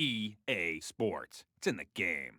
EA Sports. It's in the game.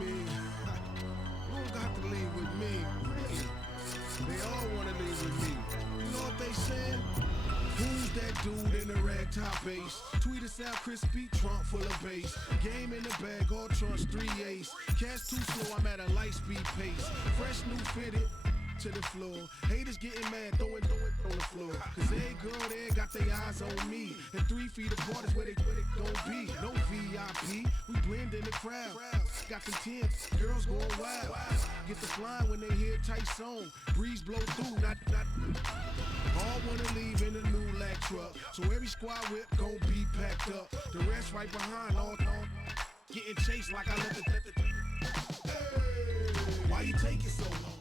You don't got to leave with me. They all want to leave with me. You know what they saying? Who's that dude in the rag top ace? Tweet us out crispy, trunk full of bass. Game in the bag, all trunks 3 ace. Cash too slow, I'm at a light speed pace. Fresh new fitted to the floor. Haters getting mad, throwing on the floor. Cause every girl there got their eyes on me. And 3 feet apart is where they gon' be. No VIP, we blend in the crowd. Got the 10, girls going wild. Get the flying when they hear tight song. Breeze blow through, not. All wanna leave in a new lag truck. So every squad whip gon' be packed up. The rest right behind, all getting chased like I let the. Why you taking so long?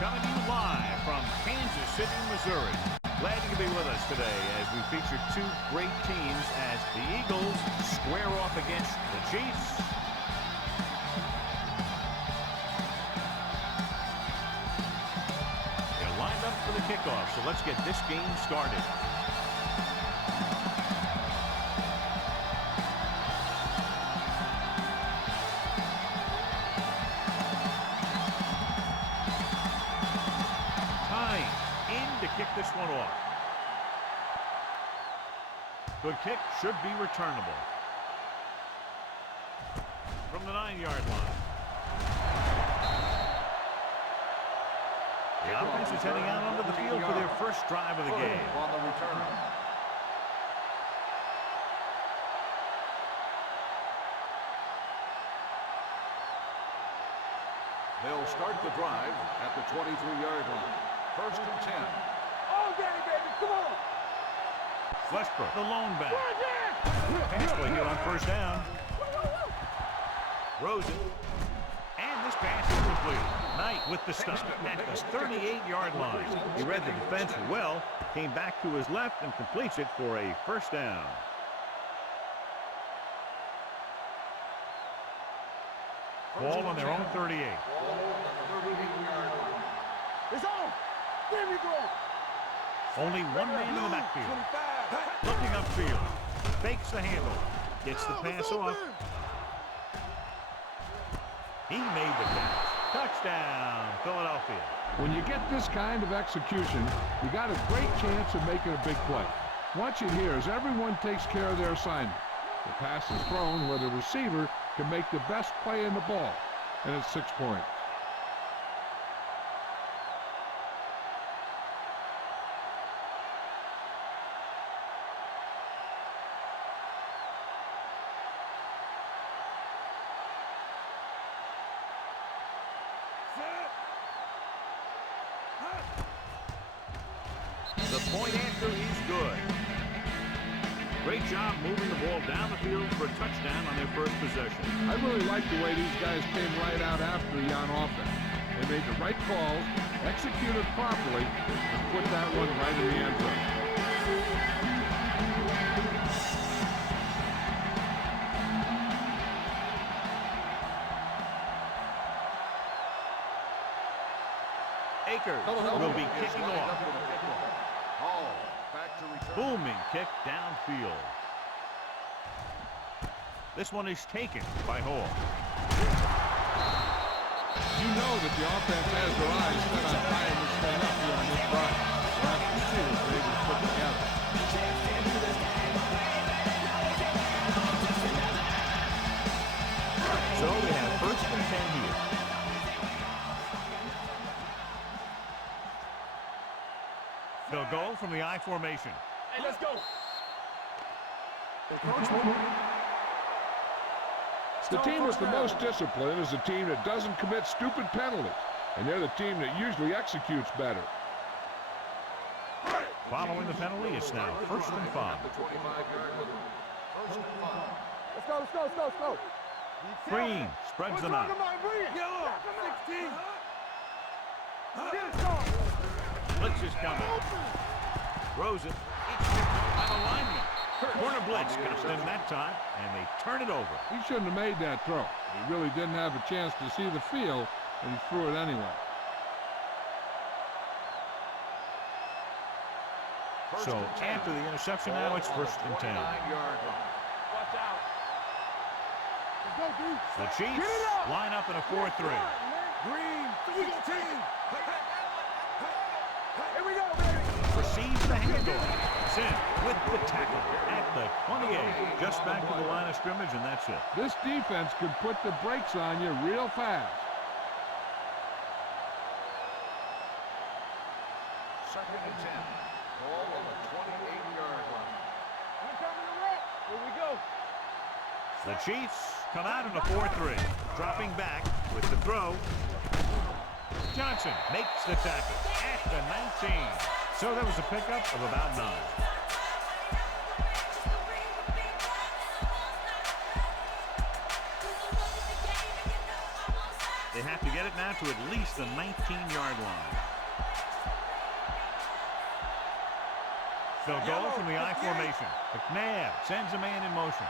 Coming to you live from Kansas City, Missouri. Glad you can be with us today as we feature 2 great teams as the Eagles square off against the Chiefs. They're lined up for the kickoff, so let's get this game started. To kick this one off. Good kick, should be returnable. From the 9-yard line. The offense is heading out onto the field for their first drive of the game. On the return. They'll start the drive at the 23-yard line. First and 10. Oh, Danny, baby, come on! Westbrook, the lone back. Pass play here on first down. Rosen. And this pass is completed. Knight with the stop at the 38-yard line. He read the defense well, came back to his left and completes it for a first down. Ball on their own 38. It's on! There we go! Only one man in the backfield. Looking upfield. Fakes the handle. Gets the pass off. He made the catch. Touchdown, Philadelphia. When you get this kind of execution, you got a great chance of making a big play. Watch it here as everyone takes care of their assignment. The pass is thrown where the receiver can make the best play in the ball, and it's 6 points. The point after is good. Great job moving the ball down the field for a touchdown on their first possession. I really like the way these guys came right out after you on offense. They made the right calls, executed properly, and put that one right in the end zone. Akers will be kicking off. Hall back to return. Booming kick downfield. This one is taken by Hall. You know that the offense has their eyes set on tying this thing up here on this drive. We'll have to see what they're able to put together. So we have 1st and 10 here. They'll go from the I formation. Hey, let's go. The team with the most discipline is the team that doesn't commit stupid penalties, and they're the team that usually executes better. Following the penalty, it's now 1st and 5. Let's go, let's go, let's go, let's go. Green spreads them out. Yellow, 16. Get it going. Blitz is coming. Throws it. It's picked up by the lineman. Corner blitz got them that time, and they turn it over. He shouldn't have made that throw. He really didn't have a chance to see the field, and he threw it anyway. So after the interception, now it's 1st and 10. Watch out. Let's go, dude. The Chiefs line up in a 4-3. Green, 16. Here we go, baby. Receives the handoff. In with the tackle at the 28. Just back to the line of scrimmage, and that's it. This defense could put the brakes on you real fast. 2nd and 10. Ball on the 28-yard line. We're coming to rock. Here we go. The Chiefs come out in a 4-3. Dropping back with the throw. Johnson makes the tackle at the 19. So that was a pickup of about 9. They have to get it now to at least the 19-yard line. They'll go from the I formation. McNabb sends a man in motion.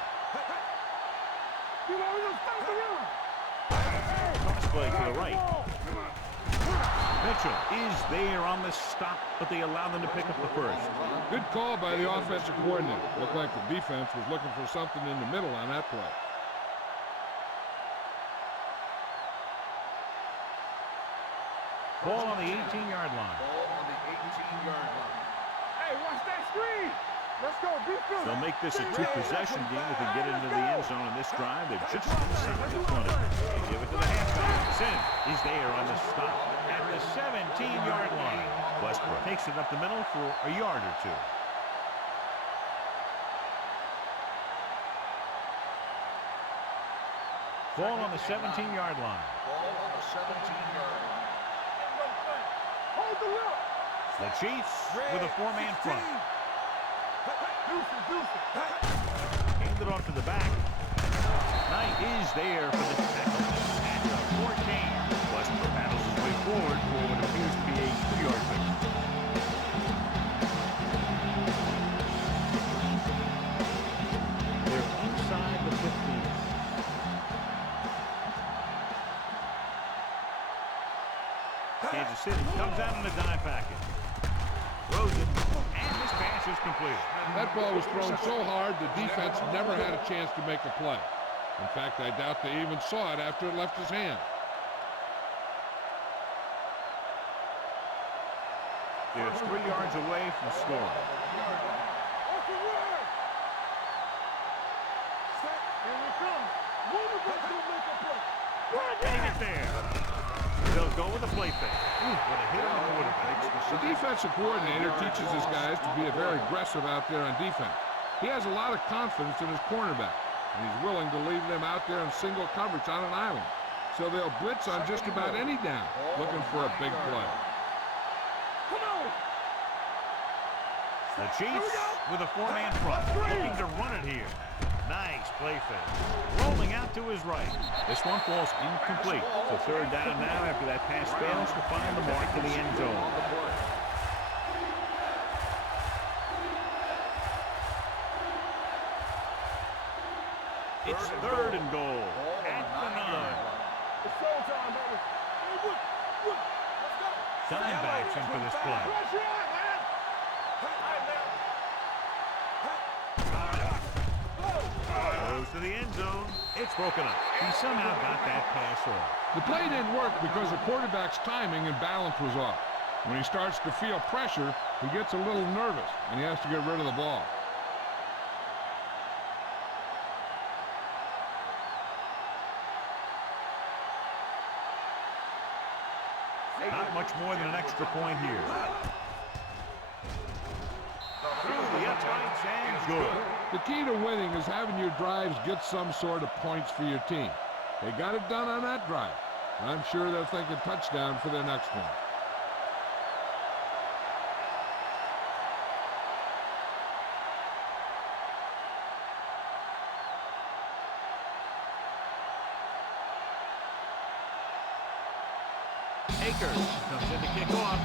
Cross play to the right. Mitchell is there on the stop, but they allow them to pick up the first. Good call by the offensive coordinator. Looked like the defense was looking for something in the middle on that play. Ball on the 18-yard line. Ball on the 18-yard line. Hey, watch that screen. Let's go, defense. They'll make this a 2-possession game if they get into the end zone in this drive. They're just inside the 20. They give it to the halfback. Sin is there on the stop at the 17-yard line. Westbrook takes it up the middle for a yard or 2. Ball on the 17-yard line. Ball on the 17-yard line. Hold the look. The Chiefs with a 4-man front. Hand it off to the back. Knight is there for the tackle at the 14. Westbrook battles his way forward for what appears to be a 2-yard pickup. They're inside the 15. Kansas City comes out in a dime package. Throws it, and this pass is completed. That ball was thrown so hard the defense never had a chance to make a play. In fact, I doubt they even saw it after it left his hand. There's 3 yards away from scoring. Getting it there. They'll go with a play fake. What a hit on the quarterback. The defensive coordinator teaches his guys to be very aggressive out there on defense. He has a lot of confidence in his cornerback, and he's willing to leave them out there in single coverage on an island. So they'll blitz on just about any down, looking for a big play. The Chiefs with a 4-man front, looking to run it here. Nice play fake. Rolling out to his right. This one falls incomplete. So 3rd down now after that pass fails to find the mark in the end zone. It's 3rd and goal at the 9. It's showtime, baby. Diamondbacks in for this play. Goes to the end zone. It's broken up. He somehow got that pass off. The play didn't work because the quarterback's timing and balance was off. When he starts to feel pressure, he gets a little nervous, and he has to get rid of the ball. Not much more than an extra point here. Through the uprights and good. The key to winning is having your drives get some sort of points for your team. They got it done on that drive. I'm sure they'll think a touchdown for their next one. Akers comes in to kick off.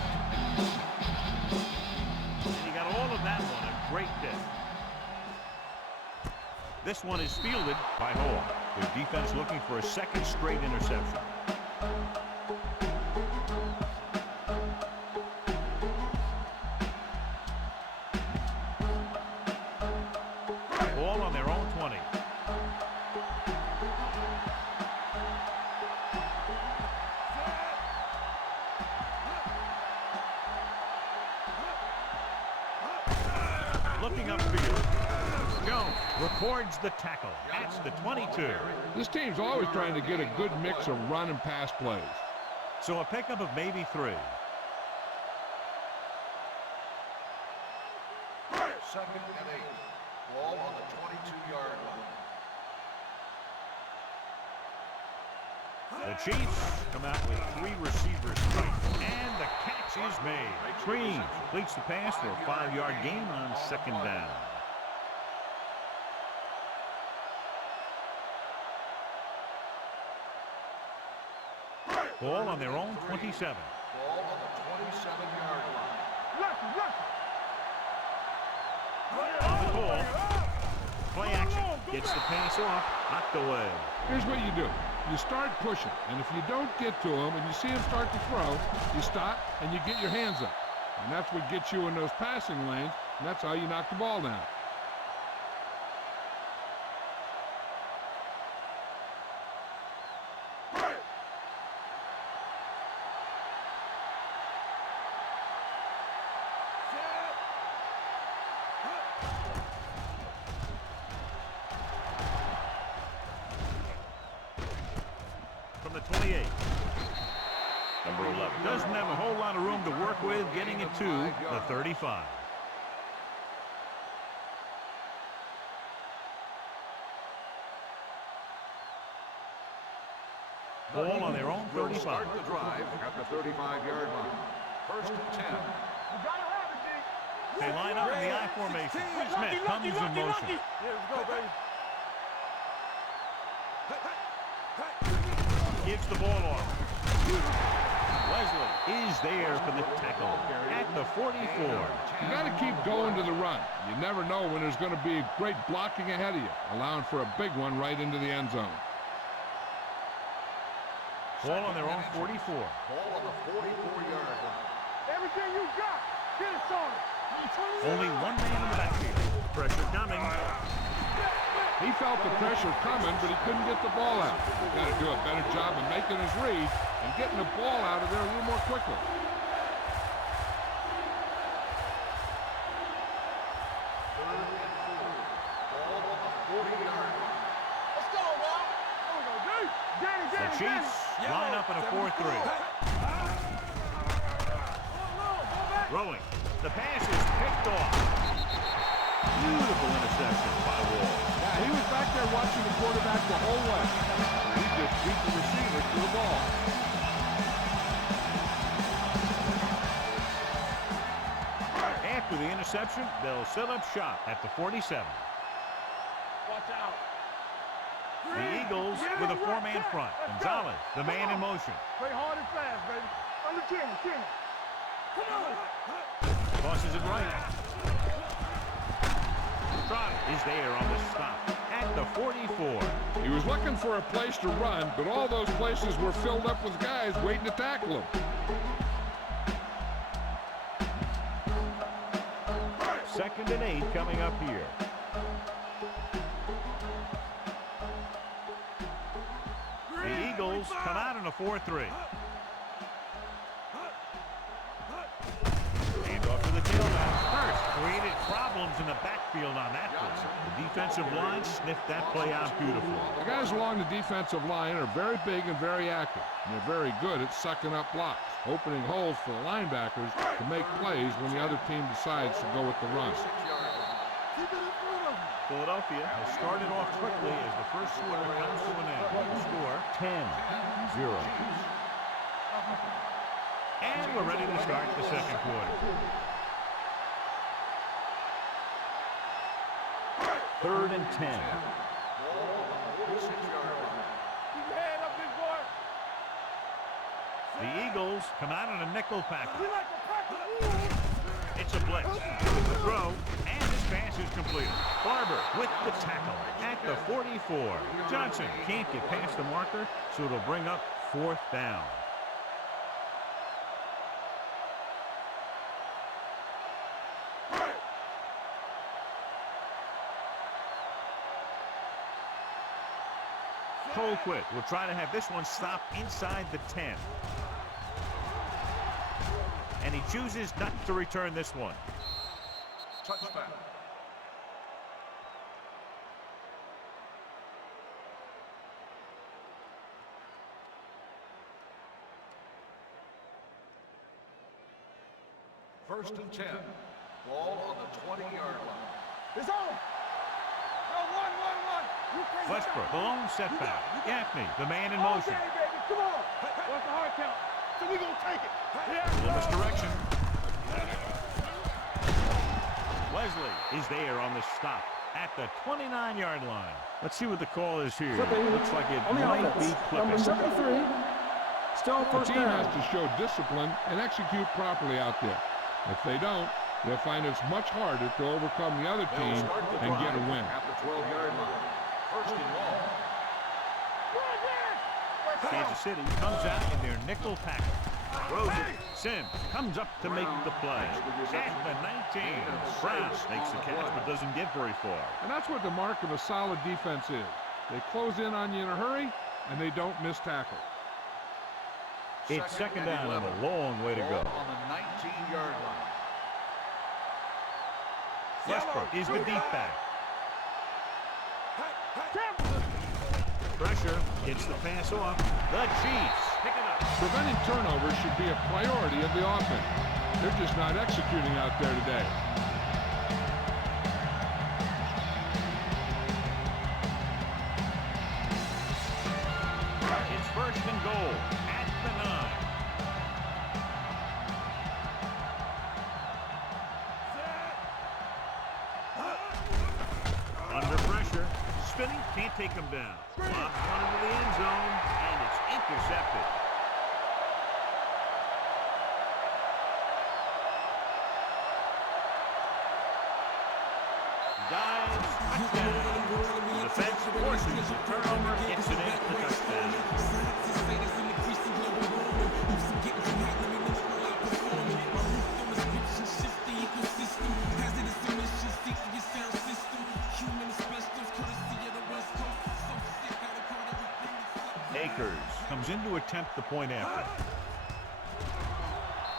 And he got all of that one. A great pick. This one is fielded by Hall. Their defense looking for a 2nd straight interception. Ball on their own 20. Looking upfield. Jones records the tackle. That's the 22. This team's always trying to get a good mix of run and pass plays. So a pickup of maybe 3. 2nd and 8. Ball on the 22-yard line. The Chiefs come out with 3 receivers tight, and the catch is made. Green completes the pass for a 5-yard gain on 2nd down. Ball on their own 27. Ball on the 27-yard line. On the call. Play action. Gets the pass off. Knocked away. Here's what you do. You start pushing, and if you don't get to him and you see him start to throw, you stop and you get your hands up. And that's what gets you in those passing lanes, and that's how you knock the ball down. From the 28. Number 11 doesn't have a whole lot of room to work with, getting it to the 35. Ball on their own 35. Start the drive at the 35-yard line. 1st and 10. They line up in the I formation. Smith comes in motion. Yeah, let's go, baby. Gives the ball off. Wesley is there for the tackle at the 44. You got to keep going to the run. You never know when there's going to be great blocking ahead of you, allowing for a big one right into the end zone. Ball on their own 44. Ball on the 44-yard line. Everything you got, get it started. Only one man in the backfield. Pressure coming. He felt the pressure coming, but he couldn't get the ball out. He's got to do a better job of making his read and getting the ball out of there a little more quickly. The Chiefs line up in a 4-3. Throwing. The pass is picked off. Beautiful interception by Wall. Yeah, he was back there watching the quarterback the whole way. He just beat the receiver to the ball. After the interception, they'll set up shop at the 47. Watch out. The Eagles with a four-man front. Gonzalez, the man in motion. Play hard and fast, baby. Under 10. Come on. Tosses it right. Trot is there on the stop at the 44. He was looking for a place to run, but all those places were filled up with guys waiting to tackle him. Second and 8 coming up here. The Eagles come out in a 4-3. Hand off to the tailback. First created problems in the backfield on that play. The defensive line sniffed that play out beautifully. The guys along the defensive line are very big and very active. And they're very good at sucking up blocks, opening holes for the linebackers to make plays when the other team decides to go with the run. Philadelphia has started off quickly as the first quarter comes to an end. The score 10-0. And we're ready to start the second quarter. Third and 10. Keep your head up, big boy. The Eagles come out in a nickel package. We like to practice. It's a blitz. The throw, and this pass is completed. Barber with the tackle at the 44. Johnson can't get past the marker, so it'll bring up fourth down. Colquitt will try to have this one stop inside the 10. And he chooses not to return this one. Touchback. First and 10. Ball on the 20-yard line. It's on. Yo, one. You can't Westbrook, the lone setback. Gaffney, the man in All motion. day, baby. Come on. What's the hard count? So we gonna take it. Little misdirection. Wesley is there on the stop at the 29-yard line. Let's see what the call is here. Looks like it might be Number flipping. 73. Still The first team down. has to show discipline and execute properly out there. If they don't, they'll find it's much harder to overcome the other team They'll start the and get a drive win. at the 12-yard line. First and long. Kansas City comes out in their nickel package. Throws it. Sims comes up to make the play. At the 19. Brown makes the catch but doesn't get very far. And that's what the mark of a solid defense is. They close in on you in a hurry, and they don't miss tackle. It's second down and a long way to go. Ball on the 19-yard line. Westbrook is the deep back. Pressure gets the pass off. The Chiefs pick it up. Preventing turnovers should be a priority of the offense. They're just not executing out there today. It's first and goal at the 9. Under pressure. Spinning, can't take him down. Lobs one into the end zone, and it's intercepted. Dives, touchdown. The defense forces the turnover, gets it in for the touchdown. Moves in to attempt the point after.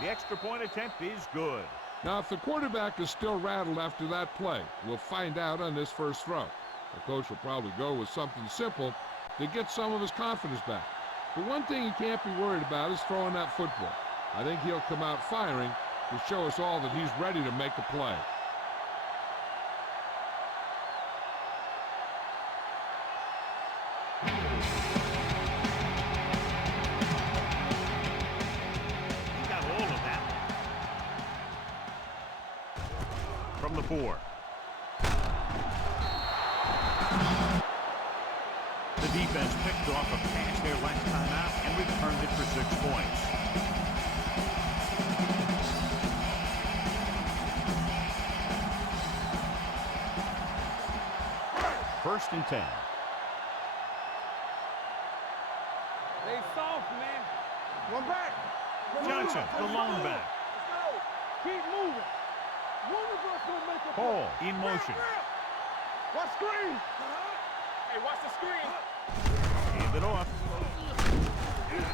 The extra point attempt is good. Now, if the quarterback is still rattled after that play, we'll find out on this first throw. The coach will probably go with something simple to get some of his confidence back. But one thing he can't be worried about is throwing that football. I think he'll come out firing to show us all that he's ready to make a play. He got all of that. From the 4. The defense picked off a pass their last time out and returned it for 6 points. First and 10. They soft, man. One back. Johnson, the lone back. Let's go. Keep moving. One of us will make a Hall in motion. Watch screen. Hey, watch the screen. Hand it off.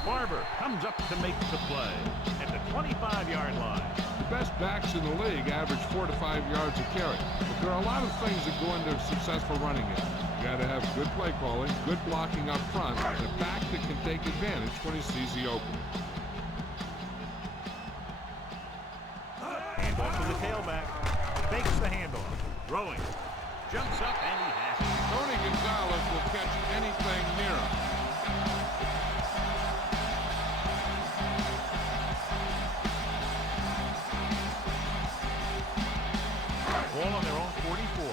Barber comes up to make the play at the 25-yard line. The best backs in the league average 4 to 5 yards a carry. But there are a lot of things that go into a successful running game. You got to have good play calling, good blocking up front, and a back that can take advantage when he sees the opening. Hand off to the tailback. Fakes the handoff. Throwing. Jumps up and he has it. Tony Gonzalez will catch anything near him. Ball on their own 44.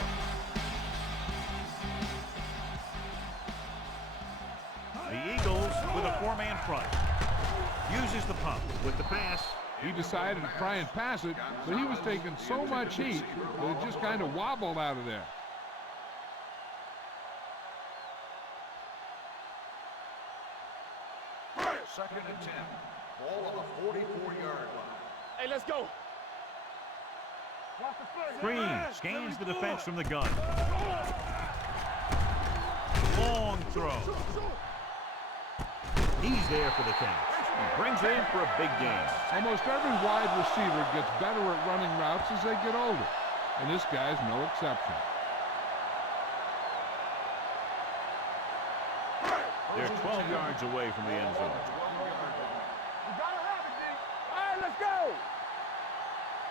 The Eagles with a 4-man front. Uses the pump with the pass. He decided to try and pass it, but he was taking so much heat that it just kind of wobbled out of there. Second and 10. Ball on the 44-yard line. Hey, let's go. Green scans the defense from the gun. Long throw. He's there for the count. He brings it in for a big gain. Almost every wide receiver gets better at running routes as they get older, and this guy's no exception. They're 12 yards away from the end zone. You gotta have it, D. All right, let's go.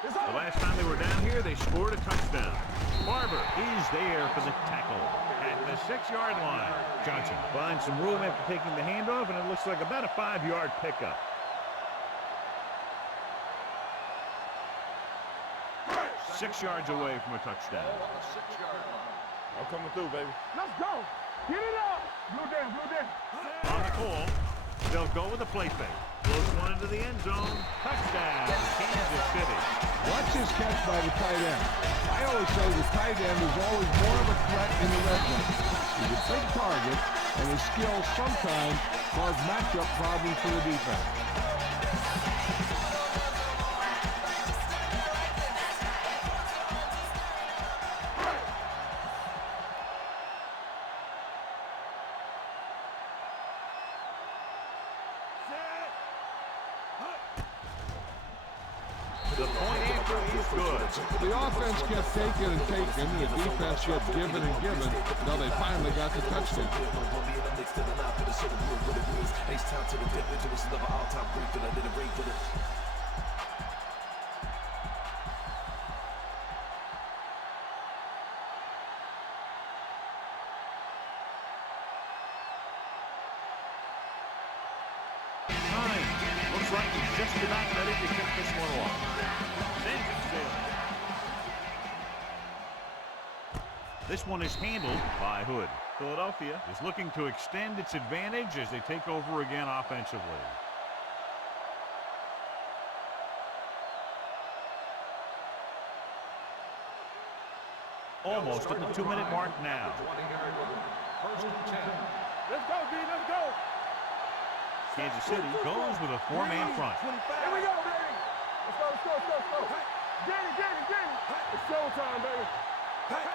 The last time they were down here, they scored a touchdown. Barber is there for the tackle at the 6-yard line. Johnson finds some room after taking the handoff, and it looks like about a 5-yard pickup. Six yards away from a touchdown. I'm coming through, baby. Let's go. Get it up. Blue down, blue down. On the call, they'll go with a play fake. Close one into the end zone. Touchdown, Kansas City. Watch this catch by the tight end. I always say the tight end is always more of a threat in the red zone. He's a big target, and his skills sometimes cause matchup problems for the defense. The point after is good. The offense kept taking and taking, and the defense kept giving and giving until they finally got the touchdown. Looks like he's just about ready to kick this one off. Sends it still. This one is handled by Hood. Philadelphia is looking to extend its advantage as they take over again offensively. Almost at the 2-minute mark now. First and 10. Let's go, D. Let's go. Kansas City goes with a 4-man front. Here we go, baby. Let's go, let's go, let's go, let's go. Get it, get it, get it. It's showtime, baby.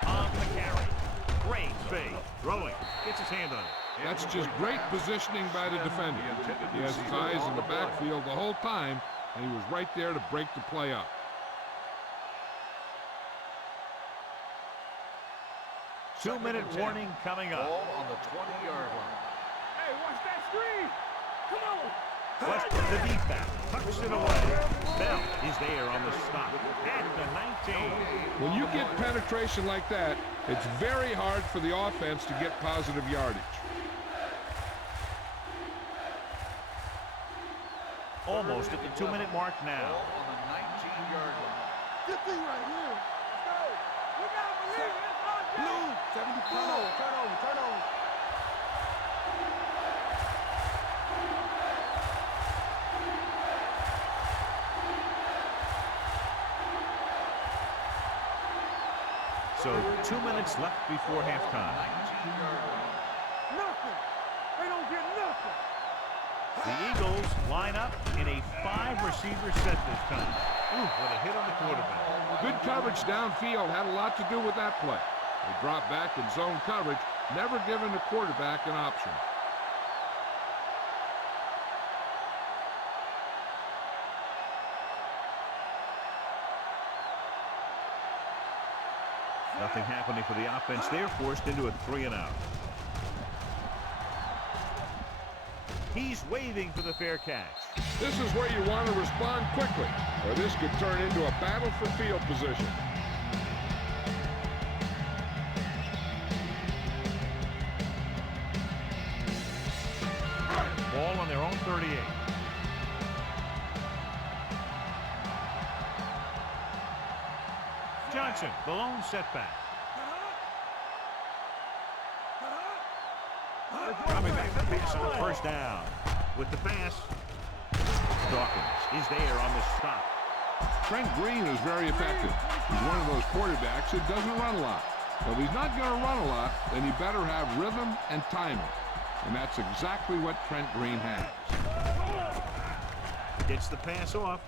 On the carry. Great fake. Throwing. Gets his hand on it. That's just great positioning by the defender. He has his eyes in the backfield the whole time, and he was right there to break the play up. Two-minute warning coming up. Ball on the 20-yard line. Hey, watch that screen. Come on. West to the deep back, tucks it away. Bell is there on the stop at the 19. When you get penetration like that, it's very hard for the offense to get positive yardage. Almost at the 2-minute mark now. Ball on the 19-yard line. Good thing right here. Let's go. We got to believe it. It's our day. Blue, 74. Turn over. So 2 minutes left before halftime. 19-yard line. Nothing. They don't get nothing. The Eagles line up in a 5-receiver set this time. Ooh, what a hit on the quarterback. Good coverage downfield had a lot to do with that play. They dropped back in zone coverage, never giving the quarterback an option. Nothing happening for the offense. They're forced into a 3-and-out. He's waving for the fair catch. This is where you want to respond quickly, or this could turn into a battle for field position. Ball on their own 38. Johnson, the lone setback. Coming back to pass on first down. With the pass, Dawkins is there on the stop. Trent Green is very effective. He's one of those quarterbacks that doesn't run a lot. But if he's not going to run a lot, then he better have rhythm and timing. And that's exactly what Trent Green has. Gets the pass off.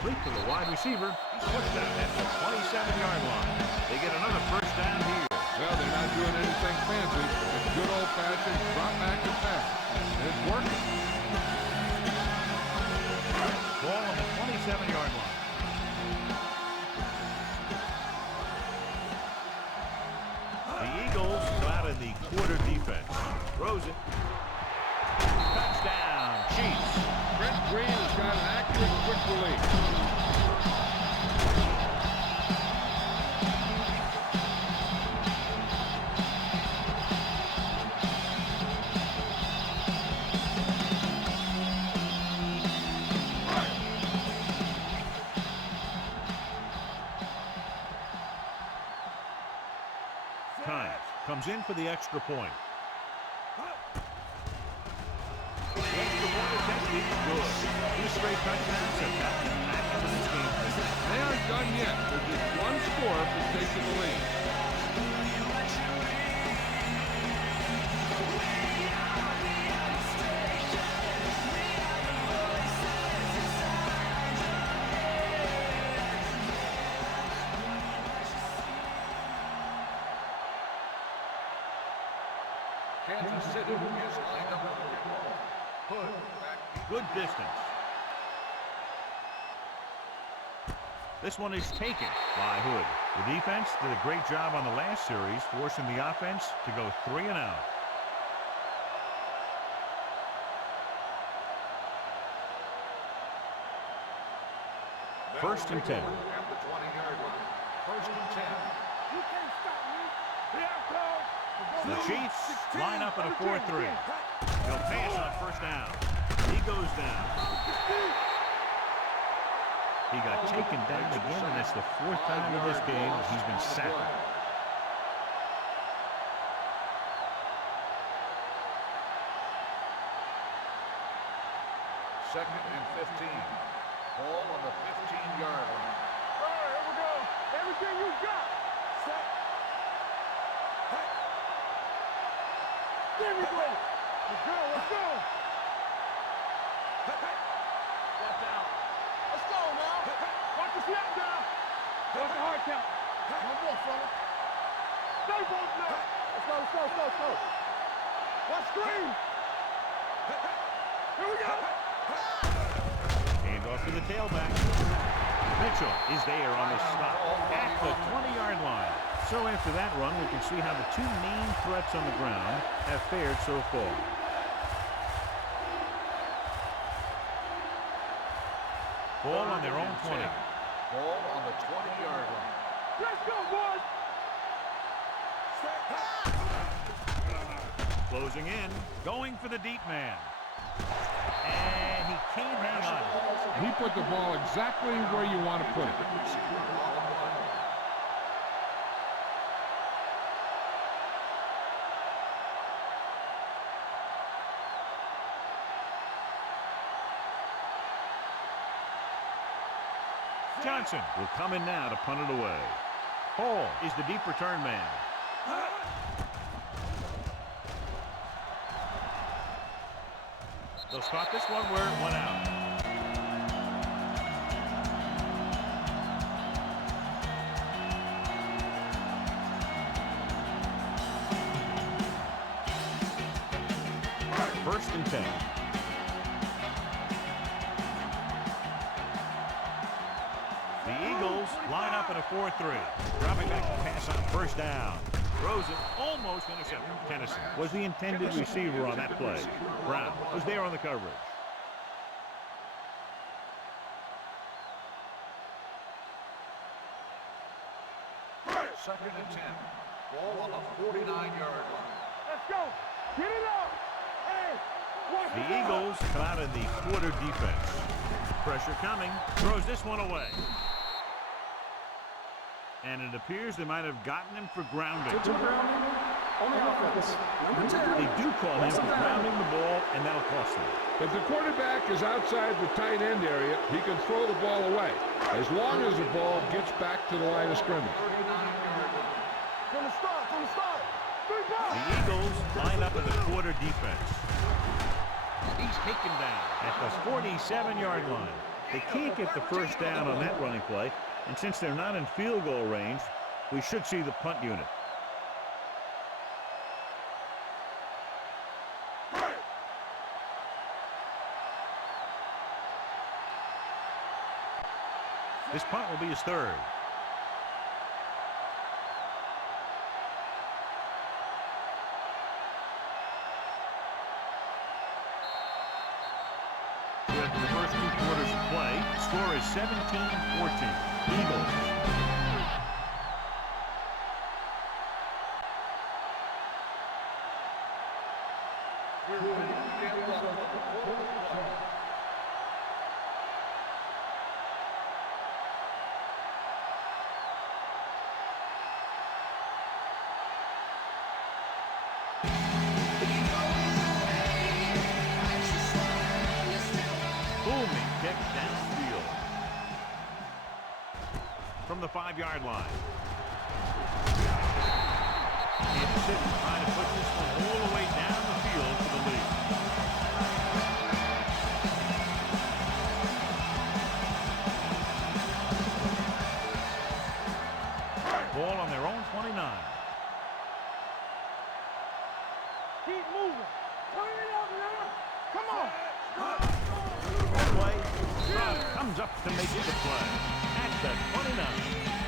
Complete to the wide receiver. He's pushed out at the 27-yard line. They get another first down here. Well, they're not doing anything fancy. It's good old-fashioned drop back and pass. And it's working. Ball on the 27-yard line. The Eagles come out in the quarter defense. Throws it. Touchdown, Chiefs. Trent Green has got an accurate, quick release. Comes in for the extra point. The extra point attempt is good. 2 straight touchdowns have gotten them back into this game. They aren't done yet. They're just one score from taking the lead. Kansas City is lined up. Hood back. Good distance. This one is taken by Hood. The defense did a great job on the last series, forcing the offense to go 3-and-out. First and 10. At the 20-yard line. First and 10. You can't stop me. Yeah, Cole. The Chiefs line up in a 4-3. They'll pass on first down. He goes down. He got taken down again, and that's the 4th time in this game he's been sacked. Second and 15. Ball on the 15-yard line. All right, here we go. Everything you got. Set. Hey. There we go. Let's go. Let's go. Hey, hey. Step down. Let's go now. Hey, hey. Watch the snap down. Watch the hard count. Hey. No more, fella. Stay both now. Let's go, let's go, let's go, let's go. What screen? Here we go. Hand off to the tailback. Mitchell is there on the stop at the 20-yard line. So after that run, we can see how the two main threats on the ground have fared so far. Ball on their own 20. Ball on the 20-yard line. Let's go, boys. Closing in, going for the deep man. And he can't hang on. He put the ball exactly where you want to put it. Johnson will come in now to punt it away. Hall is the deep return man. They'll spot this one where it went out. First and 10. The Eagles line up in a 4-3. Dropping back to pass on first down. Throws it, almost intercepted. Tennyson was the intended receiver on that play. Brown was there on the coverage. Second and 10. Ball on the 49-yard line. Let's go. Get it up. Hey, watch The it Eagles come out in the quarter defense. Pressure coming. Throws this one away. And it appears they might have gotten him for grounding. On the offense. Number 10. They do call him for grounding the ball, and that'll cost them. If the quarterback is outside the tight end area, he can throw the ball away, as long as the ball gets back to the line of scrimmage. From the start. 3 balls. The Eagles line up in the quarter defense. He's taken down at the 47-yard line. They can't get the first down on that running play, and since they're not in field goal range, we should see the punt unit. This punt will be his third. After the first 2 quarters of play, score is 17-14. Eagles. Booming kick downfield from the 5-yard line. Kansas City trying to put this one all the way down the field for the lead. Ball on their own 29. Keep moving. Turn it up now. Come on. Play. Stroud comes up to make the play at the 29.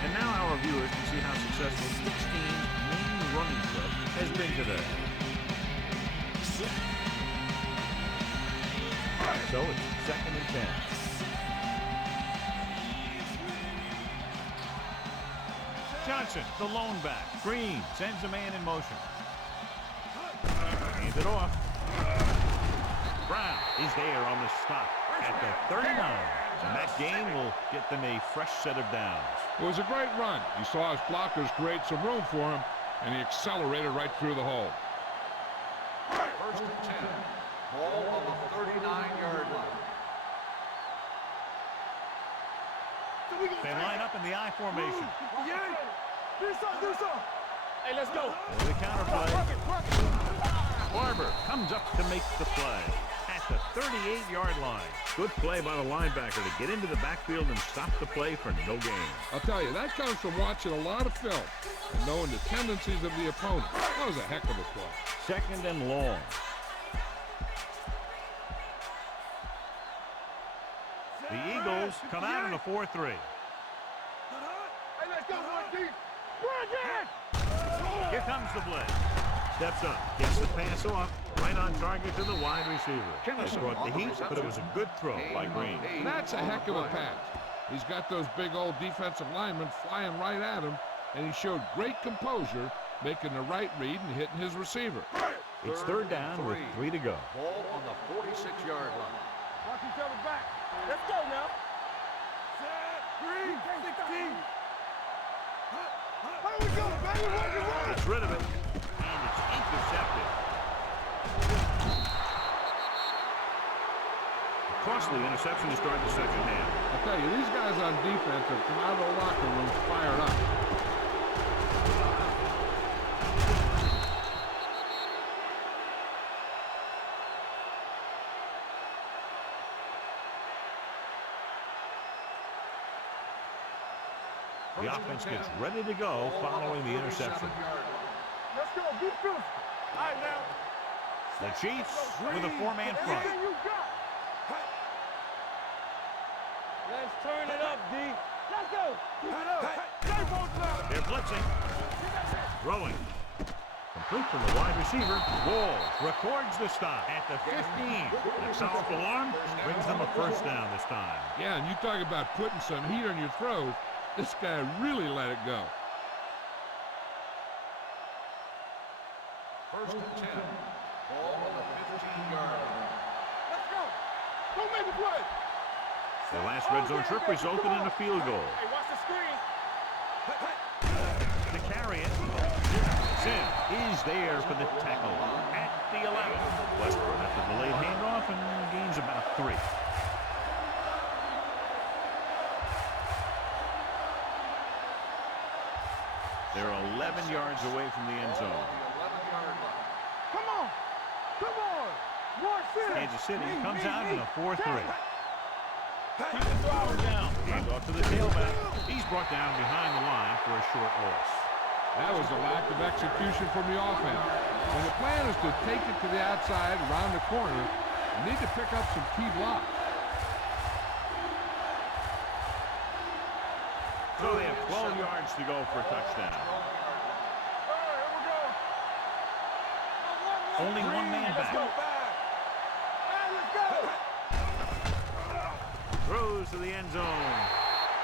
And now our viewers can see how successful each team's main running threat has been today. So it's second and 10. Johnson, the lone back. Green sends a man in motion. Hands it off. Brown is there on the stop at the 39. And that gain will get them a fresh set of downs. It was a great run. He saw his blockers create some room for him, and he accelerated right through the hole. First and 10. Ball on the 39-yard line. They line up in the I formation. Do something. Hey, let's go. For the counterplay. Barber comes up to make the play at the 38-yard line. Good play by the linebacker to get into the backfield and stop the play for no gain. I'll tell you, that comes from watching a lot of film. and knowing the tendencies of the opponent. That was a heck of a play. Second and long. The Eagles come out in a 4-3. Hey, let's go, Marquis. Here comes the blitz. Steps up, gets the pass off, right on target to the wide receiver. This brought the heat, but it was a good throw by Green. And that's a heck of a pass. He's got those big old defensive linemen flying right at him, and he showed great composure, making the right read and hitting his receiver. It's third down with 3 to go. Ball on the 46-yard line. Watch each other back. Let's go now. Set, 3, 16. How we go, baby? Gets rid of it, and it's intercepted. A costly interception to start the second half. I tell you, these guys on defense have come out of the locker room fired up. The offense gets ready to go following the interception. Let's go, get physical. All right, now. The Chiefs with a 4-man front. Let's turn it up, D. Let's go. Keep it up. They're blitzing. Throwing. Complete from the wide receiver. Walls records the stop at the 15. That powerful arm brings them a first down this time. Yeah, and you talk about putting some heat on your throws. This guy really let it go. First and 10. Ball on the 15-yard line. Let's go. Go make the play. The last red zone trip resulted in a field goal. Hey, watch the screen. To carry it, Sim is there for the tackle at the 11. Westbrook at the delayed handoff and gains about 3. They're 11 yards away from the end zone. Come on. Come on. Kansas City comes out in a 4-3. Hand off to the tailback. He's brought down behind the line for a short loss. That was a lack of execution from the offense. When the plan is to take it to the outside, around the corner, you need to pick up some key blocks. So they have 12 yards to go for a touchdown. Only one man back. Throws to the end zone.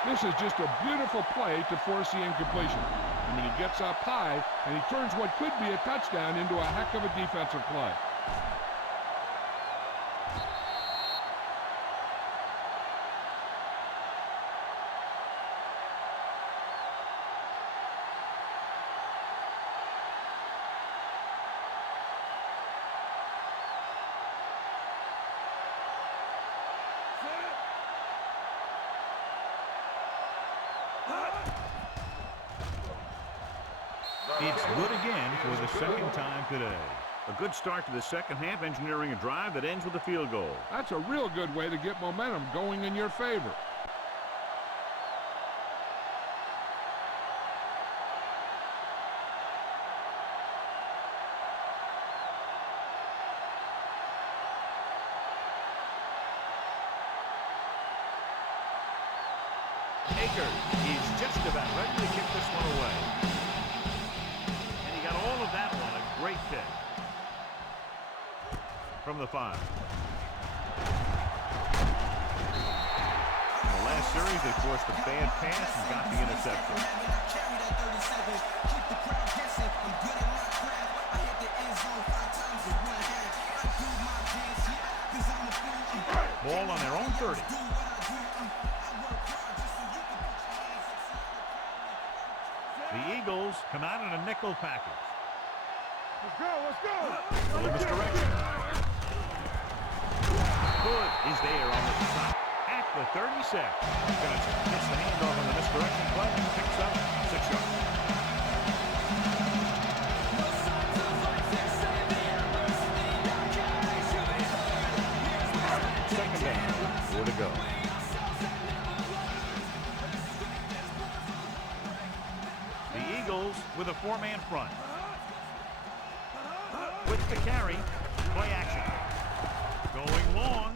This is just a beautiful play to force the incompletion. I mean, he gets up high, and he turns what could be a touchdown into a heck of a defensive play. It's good again for the second time today. A good start to the second half, engineering a drive that ends with a field goal. That's a real good way to get momentum going in your favor. Akers is just about ready to kick this one away. And he got all of that one, a great kick. From the 5. In the last series, they forced a bad pass and got the interception. Ball on their own 30. The Eagles come out in a nickel package. Let's go, let's go. A little misdirection. Hood is there on the stop at the 36. Gets the handoff on the misdirection play and picks up 6 yards. Second down, 4 to go. Eagles with a 4-man front. With the carry, play action. Going long.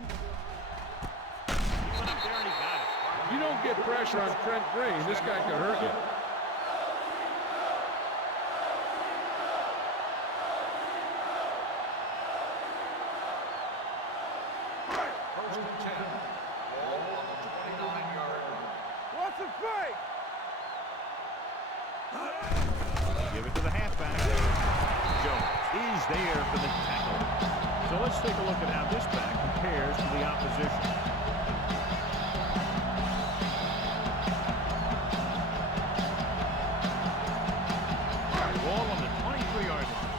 He went up there and he got it. You don't get pressure on Trent Green, this guy could hurt you. First and 10. Ball on the 29-yard line. What's the play? Give it to the halfback. Jones is there for the tackle. So let's take a look at how this back compares to the opposition. Ball on the 23-yard line.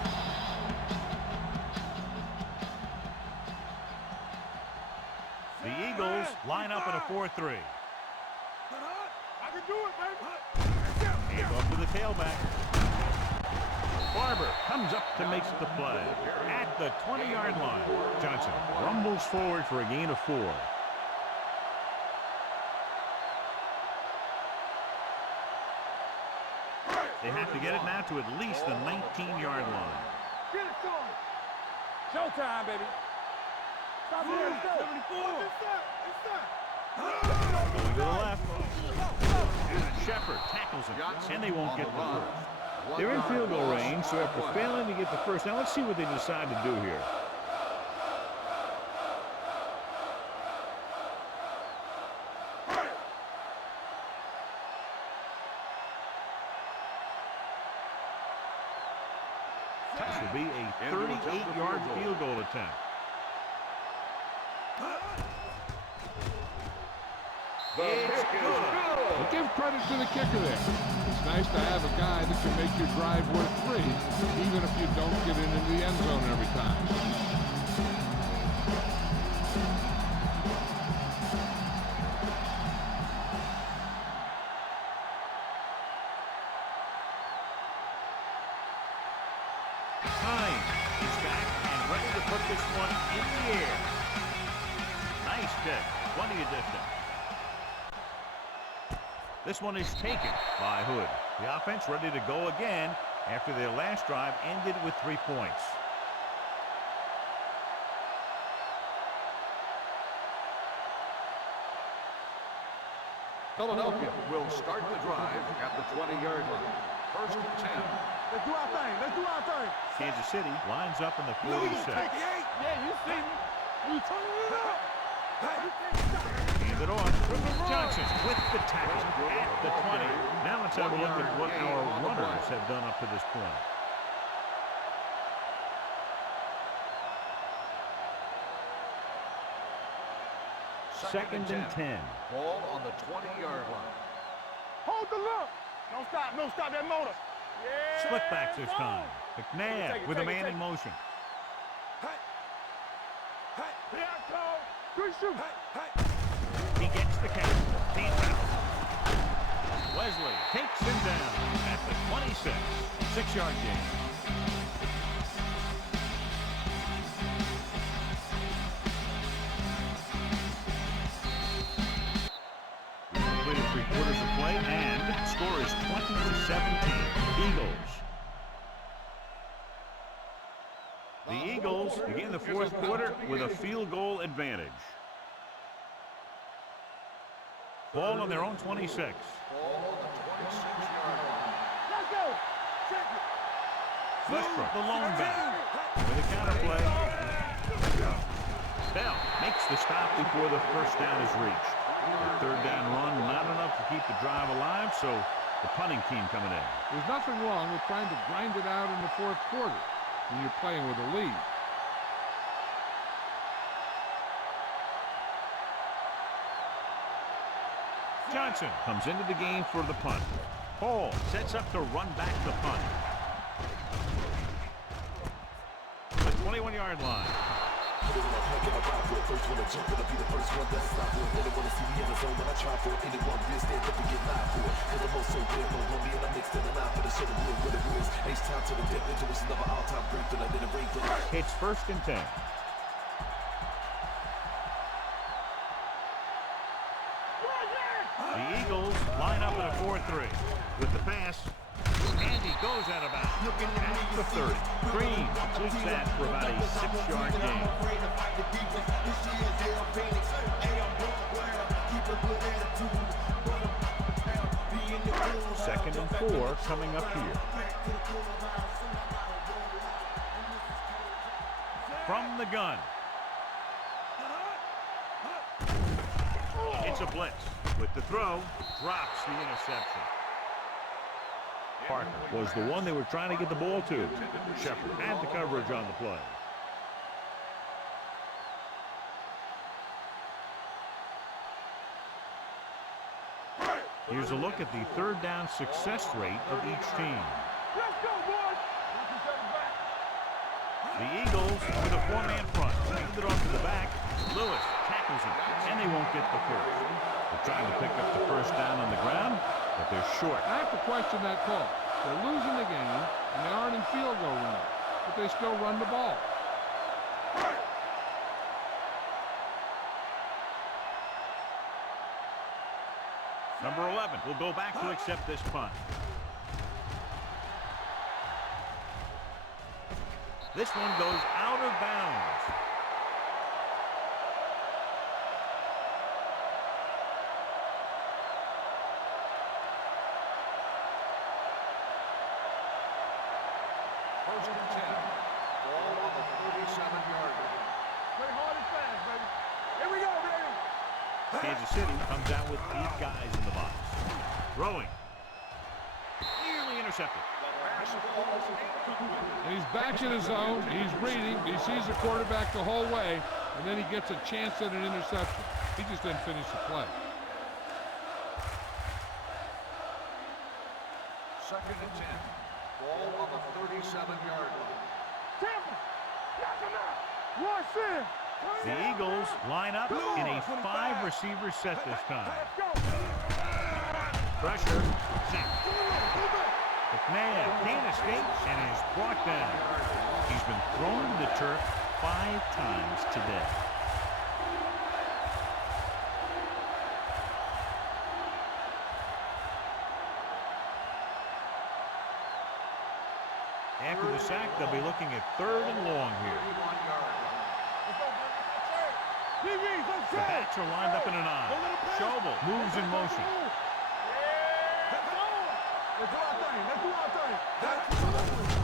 The Eagles line up in a 4-3. I can do it, baby. Hand off to the tailback. Barber comes up to make the play at the 20-yard line. Johnson rumbles forward for a gain of 4. They have to get it now to at least the 19-yard line. Get it to him. Showtime, baby. Stop here. 74. Going to the left. Shepard tackles him, and they won't get the first. They're in field goal range, so after failing to get the first, now let's see what they decide to do here. This will be a 38-yard field goal attempt. It's good. But give credit to the kicker there. It's nice to have a guy that can make your drive worth 3, even if you don't get into the end zone every time. Hines is back and ready to put this one in the air. Nice kick. Plenty of distance. This one is taken by Hood. The offense ready to go again after their last drive ended with 3 points. Philadelphia will start the drive at the 20-yard line. First and 10. Let's do our thing. Let's do our thing. Kansas City lines up in the 46. Yeah, you see me. You turn it up. Hand it off. Johnson with the tackle at the 20. Now let's have a look at what our runners have done up to this point. Second and 10. Ball on the 20-yard line. Hold the look. Don't stop. Don't stop that motor. Yeah. Split back this time. McNabb with a man in motion. Here I come. Good shoot. He gets the catch. Hands out. Wesley takes him down at the 26. 6-yard gain. Completed 3 quarters of play, and score is 20-17. Eagles. The Eagles begin the 4th quarter with a field goal advantage. Ball on their own 26. Ball on the 26-yard line. Let's go. Check it. Westbrook, the lone back, with a counter play. Bell makes the stop before the first down is reached. The 3rd down run not enough to keep the drive alive, so the punting team coming in. There's nothing wrong with trying to grind it out in the 4th quarter when you're playing with a lead. Johnson comes into the game for the punt. Hall sets up to run back the punt. The 21-yard line. It's 1st and 10. The Eagles line up in a 4-3 with the pass, and he goes out of bounds at the 30. Green completes that for about a 6-yard gain. Second and 4 coming up here. From the gun. It's a blitz. With the throw, drops the interception. Parker was the one they were trying to get the ball to. Shepard had the coverage on the play. Here's a look at the third down success rate of each team. Let's go, boys! The Eagles with a 4-man front. Hand it off to the back. Lewis tackles him, and they won't get the first. They're trying to pick up the first down on the ground, but they're short. I have to question that call. They're losing the game, and they aren't in field goal range, but they still run the ball. Number 11 will go back to accept this punt. This one goes out of bounds. First and 10. Ball on the 37-yard line. Play hard and fast, baby. Here we go, baby. Kansas City comes out with 8 guys in the box. Throwing. Nearly intercepted. And he's back in his zone. He's reading. He sees the quarterback the whole way, and then he gets a chance at an interception. He just didn't finish the play. Second and 10. Ball on the 37-yard line. Tampa, knock him out. Rush in. The Eagles line up in a 5-receiver set this time. Let's go. Pressure. Sack. McNabb can't escape and is brought down. He's been thrown to the turf 5 times today. After the sack, they'll be looking at 3rd and long here. The backs are lined up in an eye. Schobel moves in motion.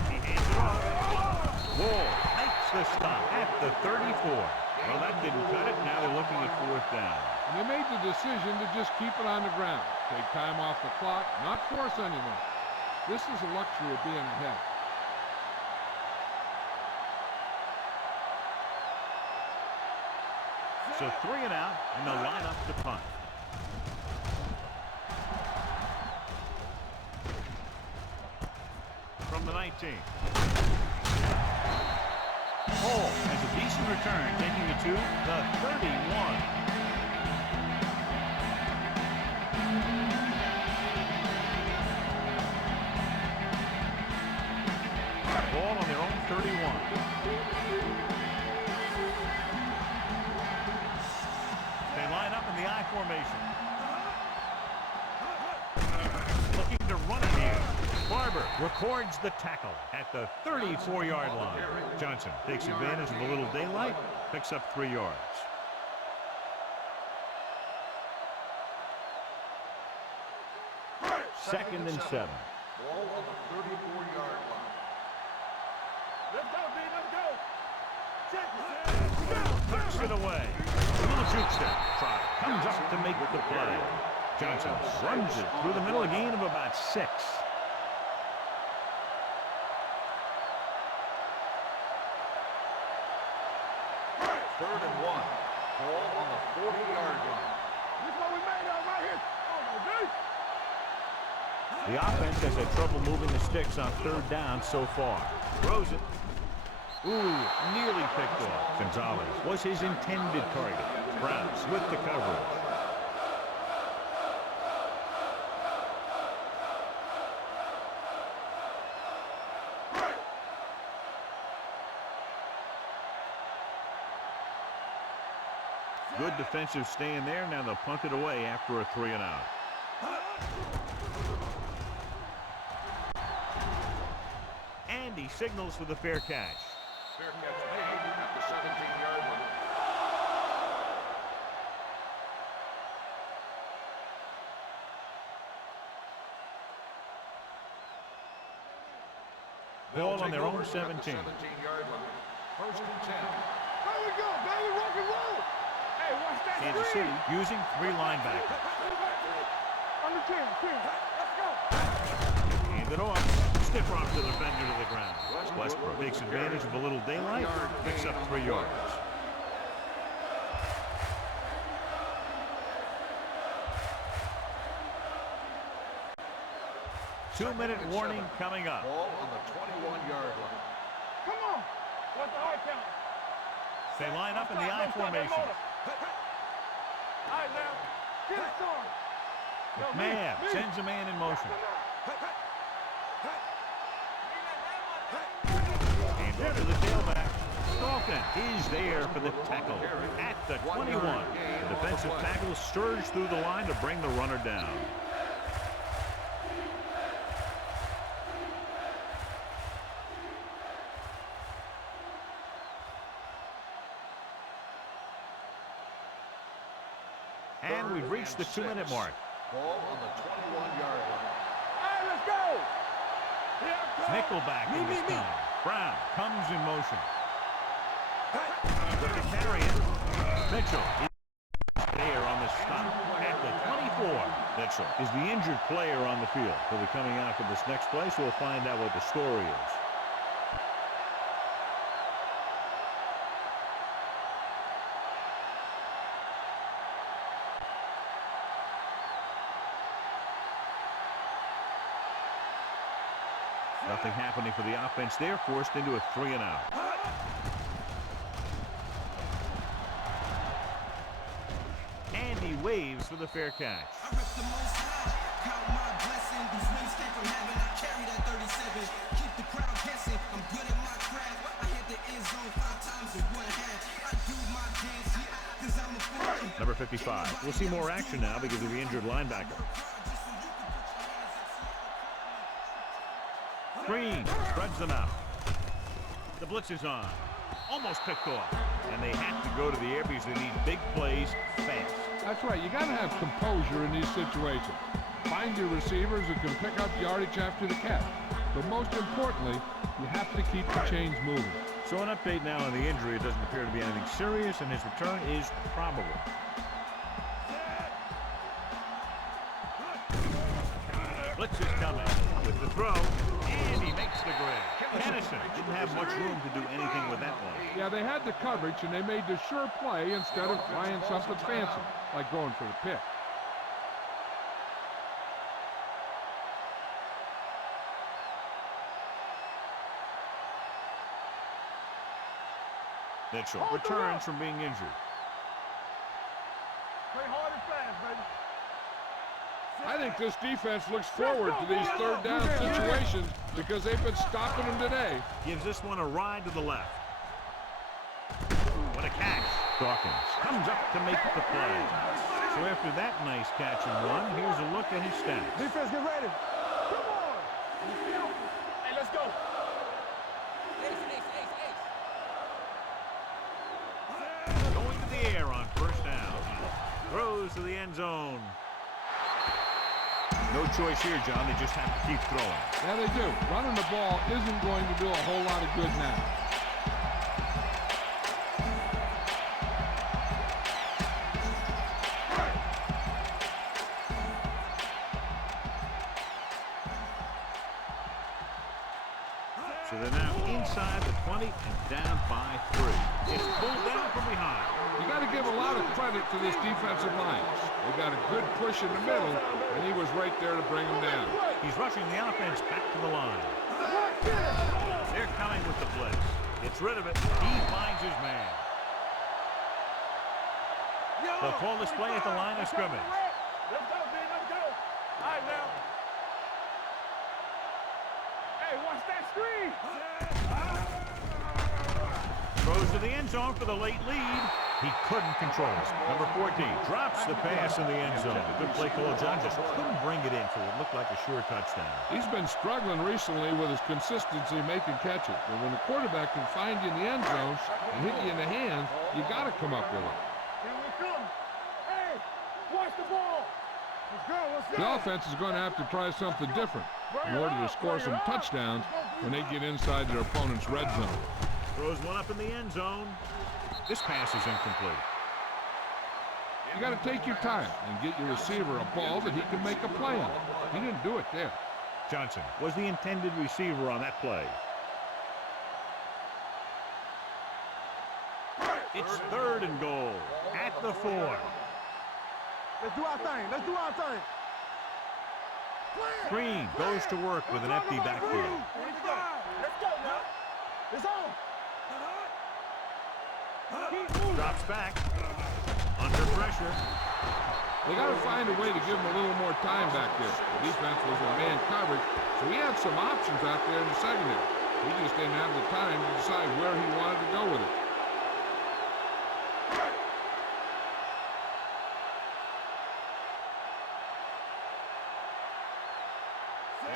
He hands it off. Wall makes the stop at the 34. Well, that didn't cut it. Now they're looking at 4th down. And they made the decision to just keep it on the ground. Take time off the clock, not force anything. This is the luxury of being ahead. So 3 and out, and they'll line up to punt. From the 19. Hall has a decent return, taking it to the 31. Ball on their own 31. Line up in the I formation. Looking to run it here. Barber records the tackle at the 34-yard line. Johnson takes advantage of a little daylight, picks up 3 yards. Second and 7. Ball on the 34-yard line. Let's go, B. Let's go. Check it. Puts it away. A little juke step. Try. Comes up to make the play. Johnson runs it through the middle, a gain of about 6. Third and 1. Ball on the 40-yard line. This is what we made of right here. Oh, no, The offense has had trouble moving the sticks on 3rd down so far. Throws it. Ooh, nearly picked off. Gonzalez was his intended target. Browns with the coverage. Good defensive stand there. Now they'll punt it away after a 3 and out. He signals for the fair catch. Fair catch made at the 17-yard line. Ball on their own 17. 17-yard line. First and 10. There we go, baby, rock and roll. Hey, watch that Kansas screen. City using 3 linebackers. Under 10, let's go. Hand it off. Stiff arm to the defender to the ground. Westbrook takes advantage of a little daylight. Picks up 3 yards. Two-minute warning coming up. Ball on the 21-yard line. Come on. What's the high count? They line up in the I formation. All right, now. Get it started. McMahon sends a man in motion. And over to the tailback. Dalton is there for the tackle at the 21. The defensive tackle surged through the line to bring the runner down. And we've reached the 2-minute mark. Ball on the 21-yard line. All right, let's go. Nickelback in this time. Brown comes in motion. To carry it. Mitchell is there on the stop at the 24. Mitchell is the injured player on the field. He'll be coming out for this next play, so we'll find out what the story is. Nothing happening for the offense there, forced into a 3-and-out. And he waves for the fair catch. I rip the most high, count my blessing. These wings came from heaven, I carry that 37. Keep the crowd guessing, I'm good at my craft. I hit the end zone 5 times in 1 half. I do my dance, yeah, cause I'm a fool. Number 55. We'll see more action now because of the injured linebacker. Green spreads them out. The blitz is on. Almost picked off. And they have to go to the air because they need big plays fast. That's right. You got to have composure in these situations. Find your receivers who can pick up yardage after the catch. But most importantly, you have to keep the chains moving. So an update now on the injury. It doesn't appear to be anything serious, and his return is probable. Blitz is coming with the throw, and he makes the grab. Kennison didn't have much room to do anything with that one. Yeah, they had the coverage, and they made the sure play instead of trying something fancy, like going for the pick. Mitchell returns from being injured. Play hard and fast, baby. I think this defense looks forward to these third down situations because they've been stopping them today. Gives this one a ride to the left. What a catch. Dawkins comes up to make the play. So after that nice catch and run, here's a look at his stats. Defense, get ready. Come on. Hey, let's go. Going to the air on first down. Throws to the end zone. No choice here, John. They just have to keep throwing. Yeah, they do. Running the ball isn't going to do a whole lot of good now. So they're now inside the 20 and down by 3. It's pulled down from behind. You got to give a lot of credit to this defensive line. They got a good push in the middle, and he was right there to bring him down. He's rushing the offense back to the line. They're coming with the blitz. Gets rid of it. He finds his man. They'll call this play at the line of scrimmage. Let's go, man. Let's go. All right, now. Hey, watch that screen. Throws to the end zone for the late lead. He couldn't control it. Number 14 drops the pass in the end zone. Good play call. John just couldn't bring it in for what looked like a sure touchdown. He's been struggling recently with his consistency making catches. And when the quarterback can find you in the end zone and hit you in the hands, you got to come up with it. Here we come. Hey, watch the ball. Let's go, let's go. The offense is going to have to try something different in order to score some touchdowns when they get inside their opponent's red zone. Throws one up in the end zone. This pass is incomplete. You got to take your time and get your receiver a ball that he can make a play on. He didn't do it there. Johnson was the intended receiver on that play. It's 3rd and goal at the 4. Let's do our thing. Let's do our thing. Green goes to work with an empty backfield. 25. Let's go now. It's on. Drops back. Under pressure. They got to find a way to give him a little more time back there. The defense was in man coverage, so he had some options out there in the secondary. He just didn't have the time to decide where he wanted to go with it.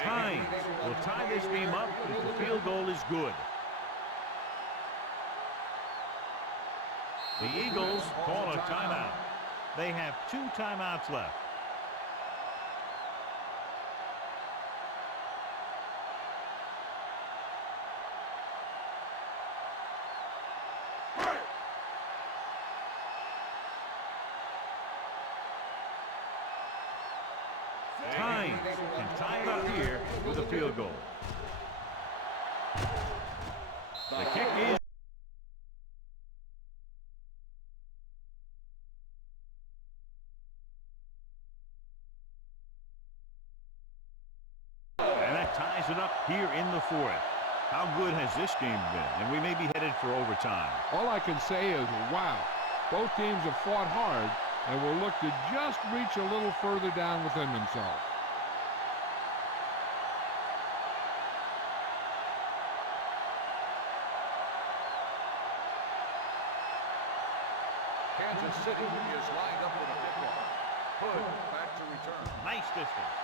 Time will tie this game up if the field goal is good. The Eagles call a timeout. They have 2 timeouts left. Time can tie it up here with a field goal. The kick is ties it up here in the 4th. How good has this game been? And we may be headed for overtime. All I can say is, wow. Both teams have fought hard and will look to just reach a little further down within themselves. Kansas City is lined up with a kickoff. Hood back to return. Nice distance.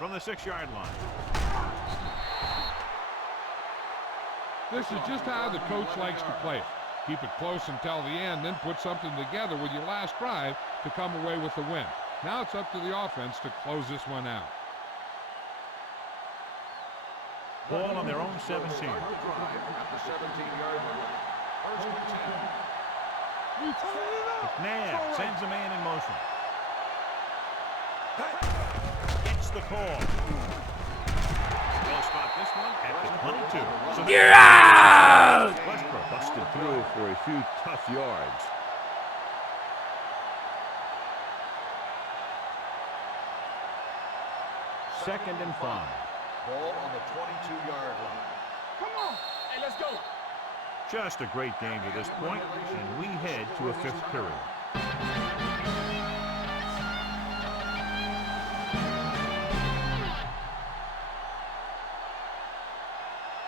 From the 6-yard line. This is just how the coach likes to play it. Keep it close until the end, then put something together with your last drive to come away with the win. Now it's up to the offense to close this one out. Ball on their own 17. Drive at the 17-yard line. 1st and 10. McNabb sends a man in motion. Gets the call. They'll spot this one at the 22. So you're out! Westbrook busted through for a few tough yards. Second and 5. Ball on the 22-yard line. Come on. Hey, let's go. Just a great game to this point, and we head to a 5th period.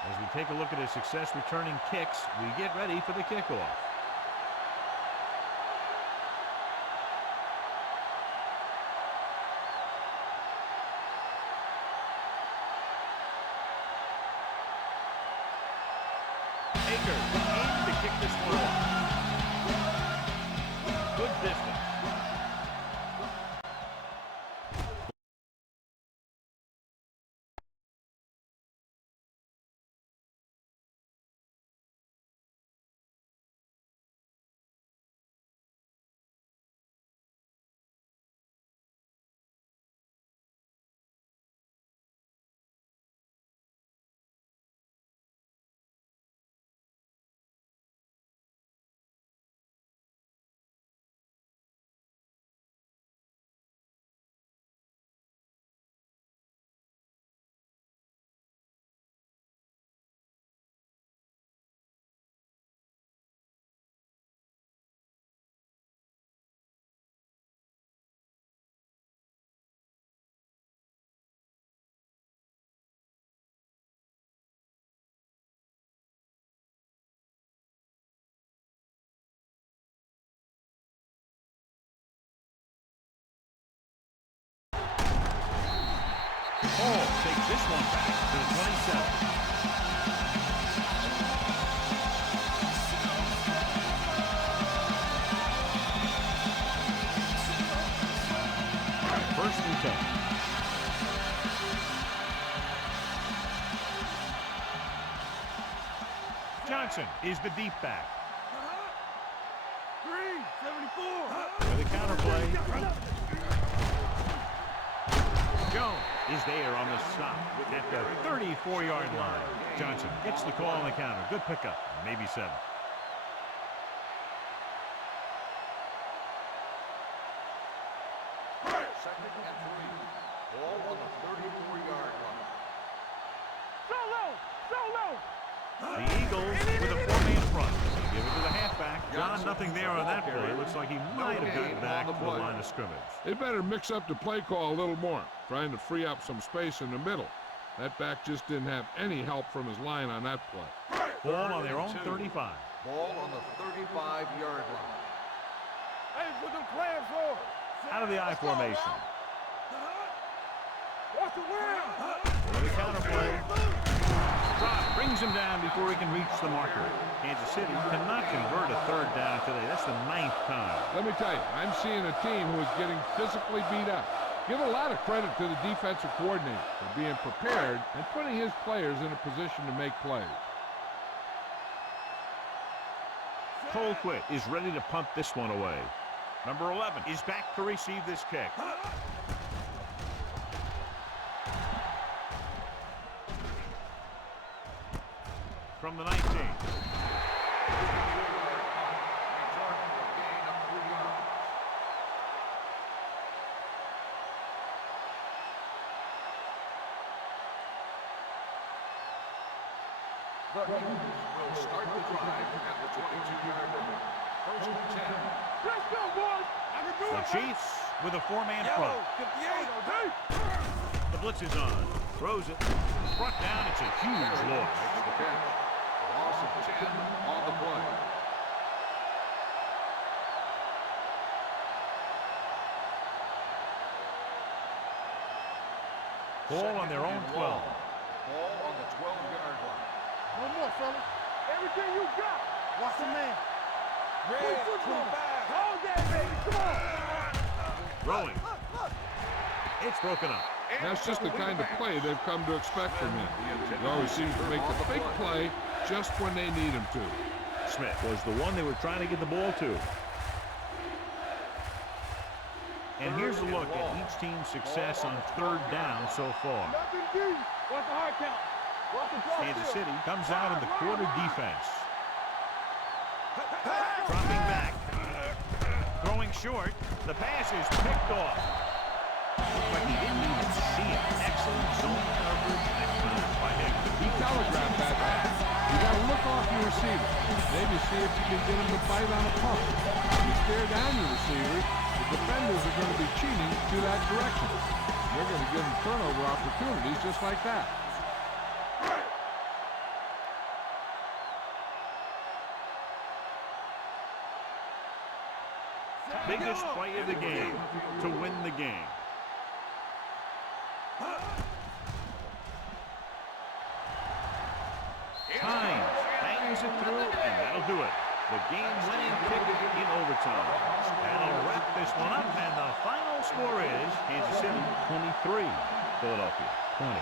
As we take a look at his success returning kicks, we get ready for the kickoff. Akers aimed to kick this one off. Good distance. Hall takes this one back to the 27. First and 10. Johnson is the deep back. 374. With a counterplay. Jones is there on the stop at the 34-yard line. Johnson gets the call on the counter. Good pickup. Maybe 7. Second and 3. Ball on the 34-yard line. The Eagles with a 4-man front. Give it to the halfback. John, nothing there on that play. Looks like he might have gotten back to the line of scrimmage. They better mix up the play call a little more, trying to free up some space in the middle. That back just didn't have any help from his line on that play. Ball on their own 35. Ball on the 35-yard line. Hey, put them clamps on. Out of the I formation. Watch the wind. The counterplay. Drop brings him down before he can reach the marker. Kansas City cannot convert a 3rd down today. That's the 9th time. Let me tell you, I'm seeing a team who is getting physically beat up. Give a lot of credit to the defensive coordinator for being prepared and putting his players in a position to make plays. Colquitt is ready to punt this one away. Number 11 is back to receive this kick. From the 19. Return for a gain of 3 yards. The Eagles will start the drive at the 22-yard line. First and 10. Let's go, boys. I can do The it. Chiefs with a 4-man front. 58. The blitz is on. Throws it. Brought down. It's a huge loss. Makes the catch. Loss of 10 on the play. Ball on their own 12. Ball on the 12-yard line. One more, fellas. Everything you got. Watch the man. Red 25. Hold that, baby. Come on. Throwing. It's broken up. That's just the kind of play they've come to expect from him. He always seems to make the big play just when they need him to. Smith was the one they were trying to get the ball to. And here's a look at each team's success on 3rd down so far. Nothing deep. Watch the hard count. Watch the drop. Kansas City comes out in the quarter defense. Dropping back. Throwing short. The pass is picked off. Looks like he didn't even see it. Excellent zone coverage by him. He telegraphed that pass. You got to look off your receiver. Maybe see if you can get him to bite on a pump. If you stare down your receiver, the defenders are going to be cheating to that direction. You're going to give them turnover opportunities just like that. Biggest play of the game to win the game. Hines bangs it through, and that'll do it. The game-winning kick in overtime. That'll wrap this one up, and the final score is Kansas City 23, Philadelphia 20.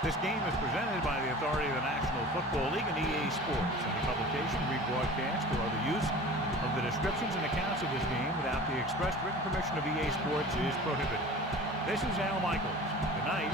This game is presented by the authority of the National Football League and EA Sports. Any publication, rebroadcast, or other use of the descriptions and accounts of this game without the express written permission of EA Sports is prohibited. This is Al Michaels. Good night.